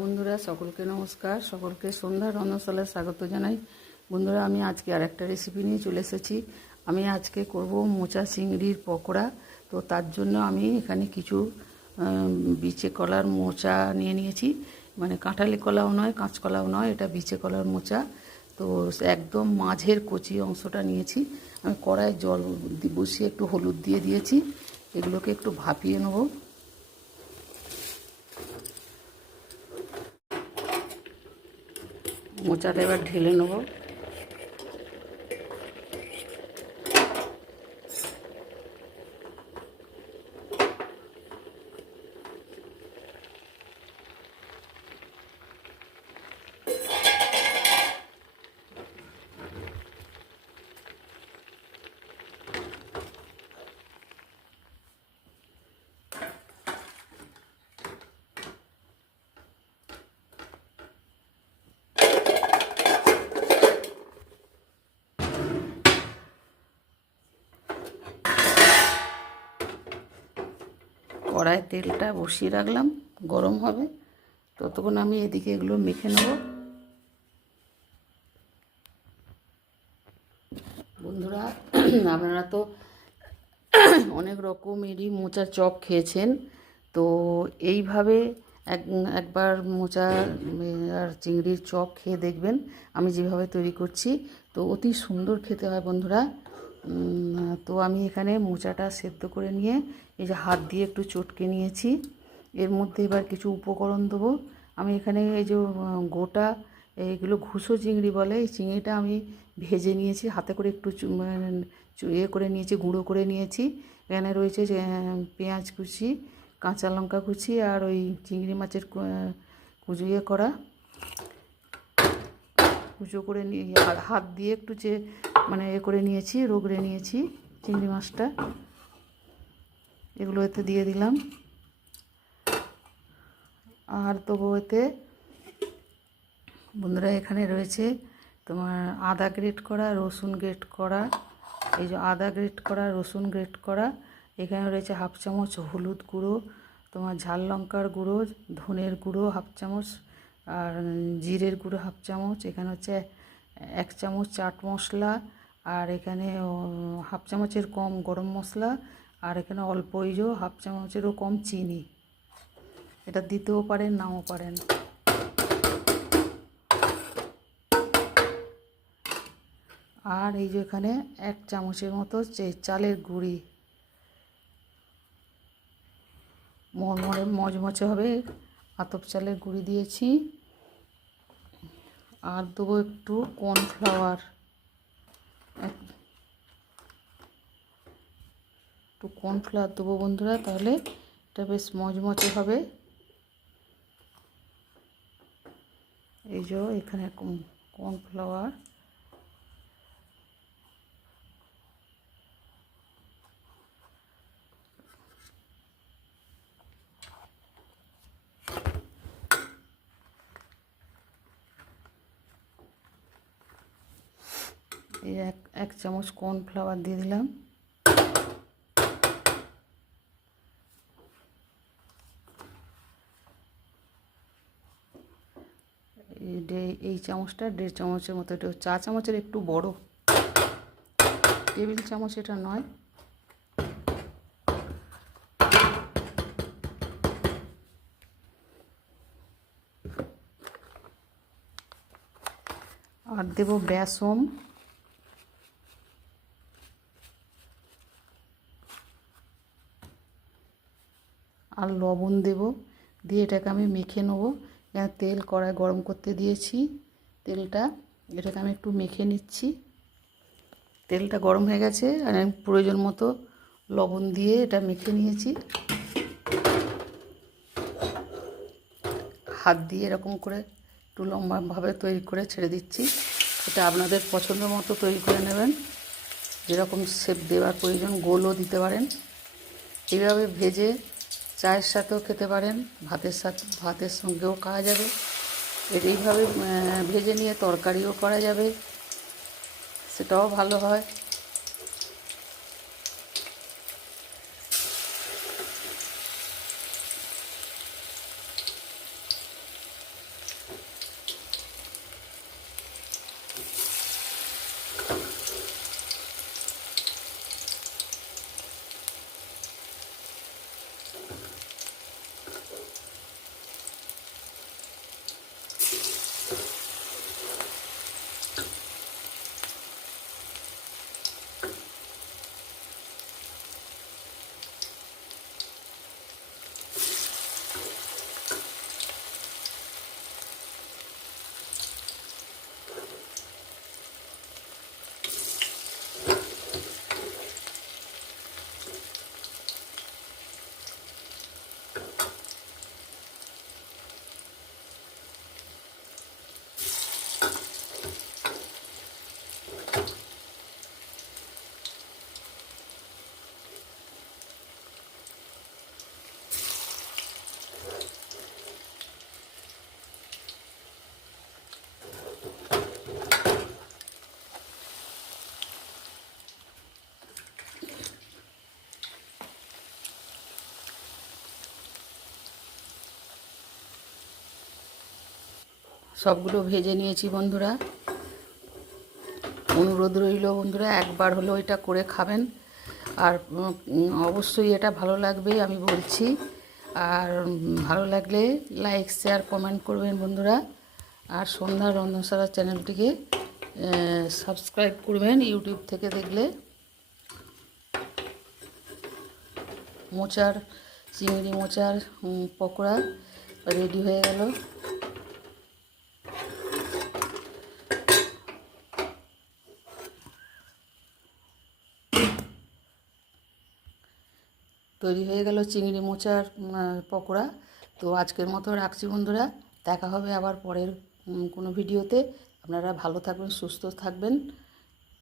বন্ধুরা, সকলকে নমস্কার। সকলকে সন্ধ্যা রন্ধনশালায় স্বাগত জানাই। বন্ধুরা, আমি আজকে আর একটা রেসিপি নিয়ে চলে এসেছি। আমি আজকে করব মোচা চিংড়ির পকোড়া। তো তার জন্য আমি এখানে কিছু বিচে কলার মোচা নিয়ে নিয়েছি। মানে কাঁঠালি কলাও নয় কাঁচকলাও নয়, এটা বিচে কলার মোচা। তো একদম মাঝের কচি অংশটা নিয়েছি। আমি কড়ায় জল বসিয়ে একটু হলুদ দিয়ে দিয়েছি। এগুলোকে একটু ভাপিয়ে নেব। মোচাটা এবার ঢেলে নেব। কড়ায় তেলটা বসিয়ে রাখলাম, গরম হবে। ততক্ষণ আমি এদিকে এগুলো মেখে নেব। বন্ধুরা, আপনারা তো অনেক রকমেরই মোচার চপ খেয়েছেন। তো এইভাবে এক, একবার মোচা আর চিংড়ির চপ খেয়ে দেখবেন। আমি যেভাবে তৈরি করছি, তো অতি সুন্দর খেতে হয় বন্ধুরা। তো আমি এখানে মোচাটা সেদ্ধ করে নিয়ে এই যে হাত দিয়ে একটু চটকে নিয়েছি। এর মধ্যে এবার কিছু উপকরণ দেবো। আমি এখানে এই যে গোটা এইগুলো ঘুষো চিংড়ি বলে এই চিংড়িটা আমি ভেজে নিয়েছি। হাতে করে একটু মানে ইয়ে করে নিয়েছি গুঁড়ো করে নিয়েছি। এখানে রয়েছে পেঁয়াজ কুচি কাঁচা লঙ্কা কুচি আর ওই চিংড়ি মাছের কু- আহ, কুচো ইয়ে করা। কুচো করে নিয়ে হাত দিয়ে একটু যে মানে এ করে নিয়েছি, রোগড়ে নিয়েছি, চিংড়ি মাছটা। এগুলো এতে দিয়ে দিলাম। আর দেবো এতে বন্ধুরা এখানে রয়েছে তোমার আদা গ্রেট করা, রসুন গ্রেট করা, এই যে আদা গ্রেট করা, রসুন গ্রেট করা, এখানে রয়েছে হাফ চামচ হলুদ গুঁড়ো, তোমার ঝাল লঙ্কার গুঁড়ো, ধনের গুঁড়ো হাফ চামচ আর জিরের গুঁড়ো হাফ চামচ, এখানে হচ্ছে এক চামচ চাট মশলা, আর এখানে হাফ চামচের কম গরম মশলা, আর এখানে অল্প যে হাফ চামচেরও কম চিনি। এটা দিতেও পারেন, নাও পারেন। আর এই যে এখানে এক চামচের মতো চালের গুঁড়ি। মরমরে মচমচে হবে আতপ চালের গুঁড়ি দিয়েছি। আর দেবো একটু কর্নফ্লাওয়ার। একটু কর্নফ্লাওয়ার দেবো বন্ধুরা, তাহলে এটা বেশ মচমচে হবে। এই যে এখানে কর্নফ্লাওয়ার। এই এক এক চামচ কর্নফ্লাওয়ার দিয়ে দিলাম। এই চামচটা দেড় চামচের মতো, এটা চা চামচের একটু বড়। টেবিল চামচ এটা নয়। আর দেবো বেসম আর লবণ দেব, দিয়ে এটাকে আমি মেখে নেব। তেল কড়াই গরম করতে দিয়েছি, তেলটা এটাকে আমি একটু মেখে নিচ্ছি। তেলটা গরম হয়ে গেছে, আর আমি প্রয়োজন মতো লবণ দিয়ে এটা মেখে নিয়েছি। হাত দিয়ে এরকম করে একটু লম্বাভাবে তৈরি করে ছেড়ে দিচ্ছি। এটা আপনাদের পছন্দ মতো তৈরি করে নেবেন। যেরকম শেপ দেওয়ার প্রয়োজন, গোলও দিতে পারেন। এইভাবে ভেজে চায়ের সাথেও খেতে পারেন, ভাতের সাথে, ভাতের সঙ্গেও খাওয়া যাবে। এইভাবে ভেজে নিয়ে তরকারিও করা যাবে। সেটাও ভালো হয়। সবগুলো ভেজে নিয়েছি বন্ধুরা। অনুরোধ রইল বন্ধুরা, একবার হলেও এটা করে খাবেন। আর অবশ্যই এটা ভালো লাগবে আমি বলছি। আর ভালো লাগলে লাইক, শেয়ার, কমেন্ট করবেন বন্ধুরা। আর সন্ধ্যা রন্ধনশালা চ্যানেলটিকে সাবস্ক্রাইব করবেন ইউটিউব থেকে দেখলে। মোচার, চিংড়ি মোচার পকোড়া রেডি হয়ে গেল। তৈরি হয়ে গেল চিংড়ি মোচার পকোড়া। তো আজকের মতো রাখছি বন্ধুরা। দেখা হবে আবার পরের কোনো ভিডিওতে। আপনারা ভালো থাকবেন, সুস্থ থাকবেন।